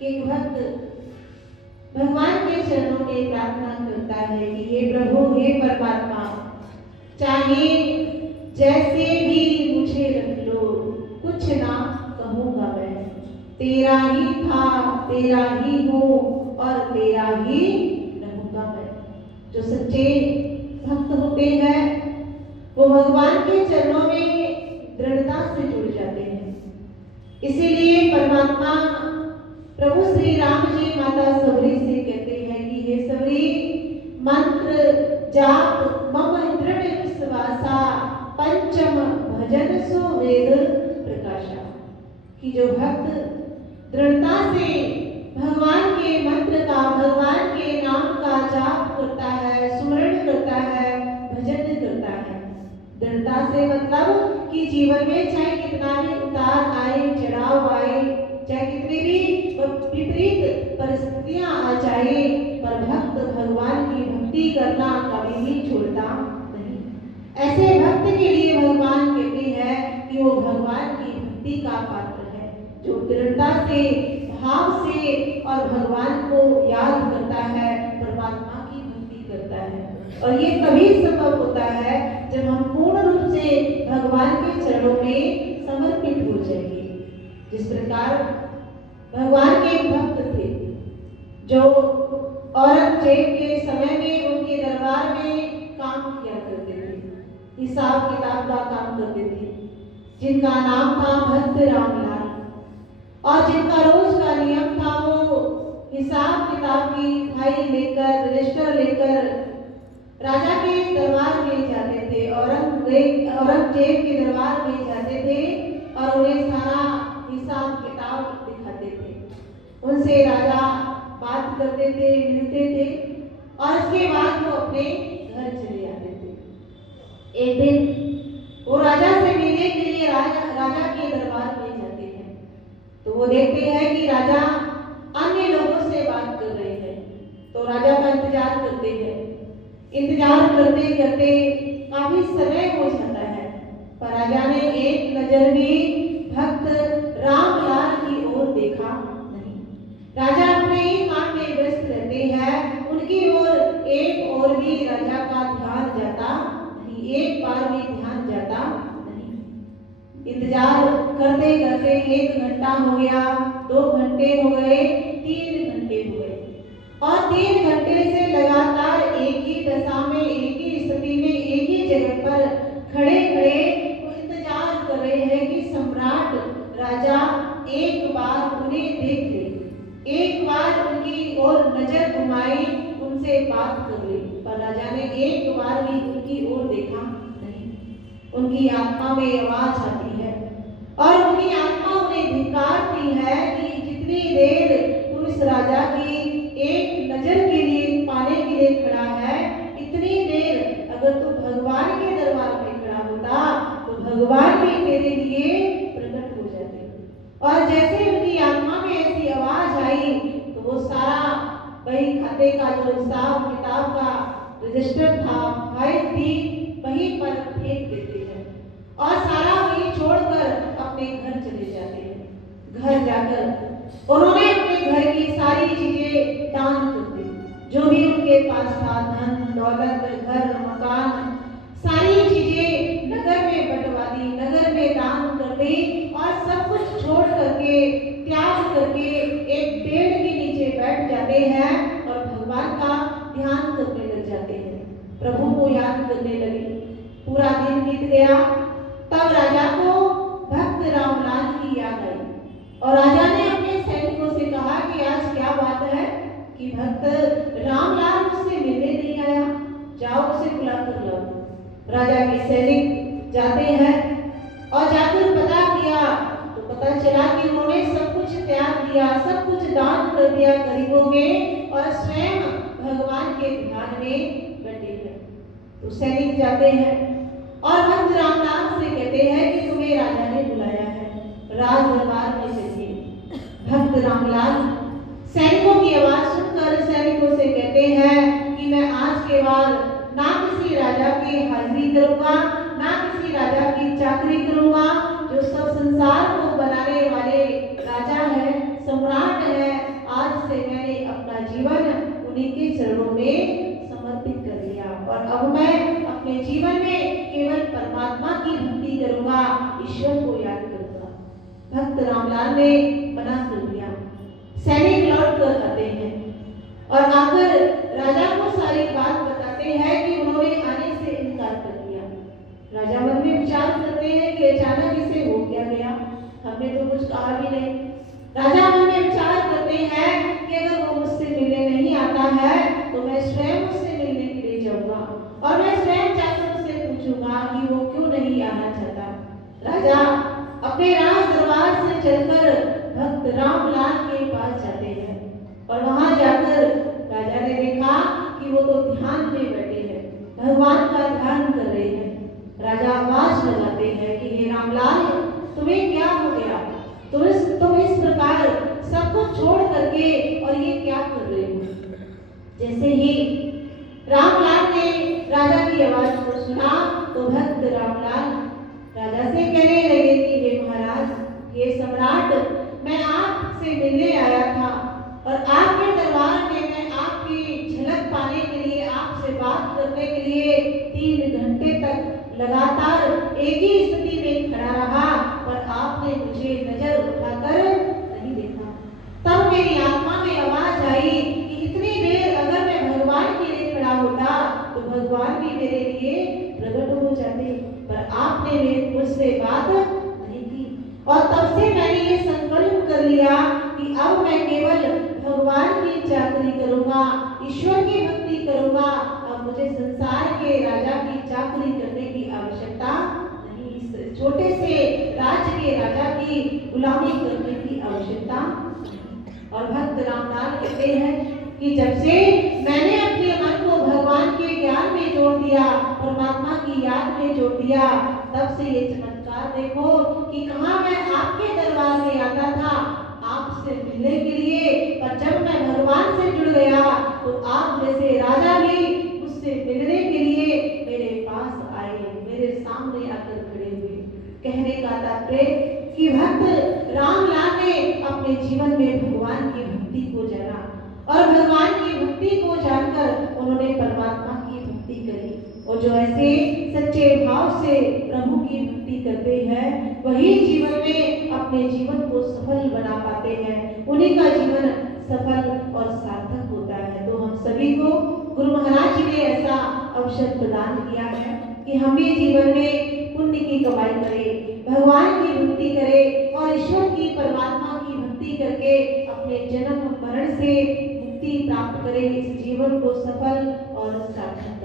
कि भक्त भगवान के चरणों में प्रार्थना करता है कि हे प्रभु, हे परमात्मा, चाहे जैसे भी मुझे रख लो, कुछ ना कहूँगा मैं, तेरा ही था, तेरा ही हूँ और तेरा ही रहूँगा मैं। जो सच्चे भक्त होते हैं वो भगवान के चरणों में दृढ़ता से जुड़ जाते हैं। इसीलिए परमात्मा प्रभु श्री राम जी माता सबरी से कहते हैं कि हे सबरी, मंत्र जाप मम दृढ़ विश्वासा, पंचम भजन सो वेद प्रकाशा। कि जो भक्त दृढ़ता से भगवान के मंत्र का, भगवान के नाम का जाप करता है, स्मरण करता है, भजन करता है, दृढ़ता से मतलब कि जीवन में चाहे कितना भी उतार आए, चढ़ाव आए, चाहे कितनी भी विपरीत परिस्थितियां आ जाए, पर भक्त भगवान की भक्ति करना कभी भी छोड़ता नहीं। ऐसे भक्त के लिए भगवान कहते हैं कि वो भगवान की भक्ति का पात्र है, जो दृढ़ता से, भाव से और भगवान को याद करता है, परमात्मा की भक्ति करता है। और ये तभी संभव होता है जब हम पूर्ण रूप से भगवान के चरणों में समर्पित हो जाएंगे। जिस प्रकार भगवान के भक्त थे जो औरंगजेब के समय में उनके दरबार में काम किया करते थे, हिसाब किताब का काम करते थे, जिनका नाम था भक्त रामलाल, और जिनका रोज का नियम था वो हिसाब किताब की फाइल लेकर, रजिस्टर लेकर राजा के दरबार में जाते थे, औरंगजेब के दरबार में जाते थे और उन्हें सारा हिसाब किताब दिखाते थे। उनसे राजा बात करते थे, मिलते थे और उसके बाद वो अपने घर चले आते थे। एक दिन वो राजा से मिलने के लिए राजा के दरबार में जाते हैं, तो वो देखते हैं कि राजा अन्य लोगों से बात कर रहे हैं, तो राजा का इंतजार करते हैं। इंतजार करते करते काफी समय हो जाता है, पर राजा ने एक नजर भी भक्त रामलाल की ओर देखा नहीं। राजा अपने ही काम में व्यस्त रहते हैं, उनकी ओर एक और भी राजा का ध्यान जाता नहीं, एक बार भी ध्यान जाता नहीं। इंतजार करते करते 1 घंटा हो गया, 2 घंटे हो गए, 3 घंटे हो गए, और 3 घंटे से लगातार एक ही दशा में, एक ही स्थिति में, एक ही जगह पर खड़े खड़े वो इंतजार कर रहे हैं कि सम्राट राजा एक बार उन्हें देख ले, एक बार उनकी ओर नजर घुमाई, उनसे बात कर ले। पर राजा ने एक बार भी उनकी ओर देखा नहीं। उनकी आत्मा में आवाज आती है और उनकी आत्मा उन्हें धिक्कारती है कि जितनी देर उस राजा की एक नजर के लिए, पाने के लिए खड़ा है, इतनी देर अगर तू भगवान के दरबार में खड़ा होता तो भगवान भी तेरे लिए प्रकट हो जाते। और जैसे उनकी आत्मा में ऐसी आवाज आई तो वो सारा बही खाते का जो हिसाब किताब का रजिस्टर था, फाइल थी, वहीं पर फेंक देते हैं और सारा वही छोड़कर अपने घर चले जाते हैं। घर जाकर उन्होंने अपने घर की सारी चीजें दान कर दी, जो भी उनके पास था, धन दौलत, घर मकान, सारी चीजें नगर में बंटवा दी, नगर में दान कर दी और सब कुछ छोड़ करके, त्याग करके एक पेड़ के नीचे बैठ जाते हैं और भगवान का ध्यान करने लग जाते हैं, प्रभु को याद करने लगे। पूरा दिन बीत गया, तब राजा को भक्त रामलाल की याद आई और राजा ने अपने सैनिकों से कहा कि आज क्या बात है कि भक्त रामलाल मुझसे मिलने नहीं आया, जाओ उसे बुला कर लाओ। राजा के सैनिक जाते हैं और जाकर पता किया तो पता चला कि उन्होंने सब कुछ त्याग दिया, सब कुछ दान कर दिया गरीबों में और स्वयं भगवान के ध्यान में बैठे हैं। तो सैनिक जाते हैं और भक्त रामलाल से कहते हैं कि तुम्हें राजा ने बुलाया है, राज दरबार में चलिए। भक्त रामलाल सैनिकों की आवाज सुनकर सैनिकों से कहते हैं कि मैं आज के बाद ना किसी राजा की हाजिरी करूंगा, ना किसी राजा की चाकरी करूंगा। जो सब संसार को बनाने वाले राजा है, सम्राट है, जीवन उन्हीं के चरणों में समर्पित कर दिया और अब मैं अपने जीवन में केवल परमात्मा की भक्ति करूंगा, ईश्वर को याद करूंगा। भक्त रामलाल ने मना कर दिया। सैनिक लौट कर आते हैं और आकर राजा को सारी बात बताते हैं कि उन्होंने आने से इनकार कर दिया। राजा मन में विचार करते हैं कि अचानक इसे हो क्या गया, हमने तो कुछ कहा भी नहीं। राजा मन में विचार करते हैं कि अगर वो मुझसे मिलने नहीं आता है तो मैं स्वयं उससे मिलने के लिए जाऊंगा और मैं स्वयं जाकर उससे पूछूंगा कि वो क्यों नहीं आना चाहता। राजा अपने राज दरबार से चलकर भक्त रामलाल के पास जाते हैं और वहां जाकर राजा ने देखा कि वो तो ध्यान में बैठे हैं, भगवान का ध्यान कर रहे हैं। राजा आवाज लगाते हैं कि हे रामलाल, तुम्हें क्या हो गया? तुम इस प्रकार सब कुछ छोड़ करके और ये क्या कर रहे हो? जैसे ही रामलाल ने राजा की आवाज को सुना तो भक्त रामलाल राजा से कहने लगे कि हे महाराज, ये सम्राट, मैं आपसे मिलने आया था और आपके दरबार में मैं आपकी झलक पाने के लिए, आपसे बात करने के लिए 3 घंटे तक लगातार एक ही स्थिति में खड़ा रहा पर आपने मुझे नजर उठाकर नहीं देखा। तब मेरी आत्मा में आवाज आई कि इतनी देर अगर मैं भगवान के लिए खड़ा होता तो भगवान भी मेरे लिए प्रकट हो जाते, पर आपने मुझसे बात नहीं की। और तब से मैंने ये संकल्प कर लिया कि अब मैं केवल भगवान की चाकरी करूंगा, ईश्वर की भक्ति करूंगा। अब मुझे संसार के राजा की चाकरी करने की आवश्यकता नहीं, इस छोटे से राज्य के राजा की गुलामी करने की आवश्यकता नहीं। और भक्त रामलाल कहते हैं कि जब से मैंने अपने मन को भगवान के ज्ञान में जोड़ दिया, परमात्मा की याद में जोड़ दिया, तब से ये चमत्कार देखो कि कहाँ मैं आपके दरबार में आता था आपसे मिलने के लिए, पर जब मैं भगवान से जुड़ गया तो आप जैसे राजा भी मुझसे मिलने के लिए मेरे पास आए, मेरे सामने आकर खड़े हुए। कहने का तात्पर्य कि भक्त रामलाल ने अपने जीवन में भगवान की भक्ति को जाना और भगवान की भक्ति को जानकर उन्होंने परमात्मा की भक्ति करी। और जो ऐसे सच्चे भाव से प्रभु की भक्ति करते हैं वही जीवन में अपने जीवन को सफल बना पाते हैं, उन्हीं का जीवन सफल और सार्थक होता है। तो हम सभी को गुरु महाराज जी ने ऐसा अवसर प्रदान किया है कि हम भी जीवन में पुण्य की कमाई करें, भगवान की भक्ति करें और ईश्वर की, परमात्मा की भक्ति करके अपने जन्म मरण से मुक्ति प्राप्त करें, इस जीवन को सफल और सार्थक करें।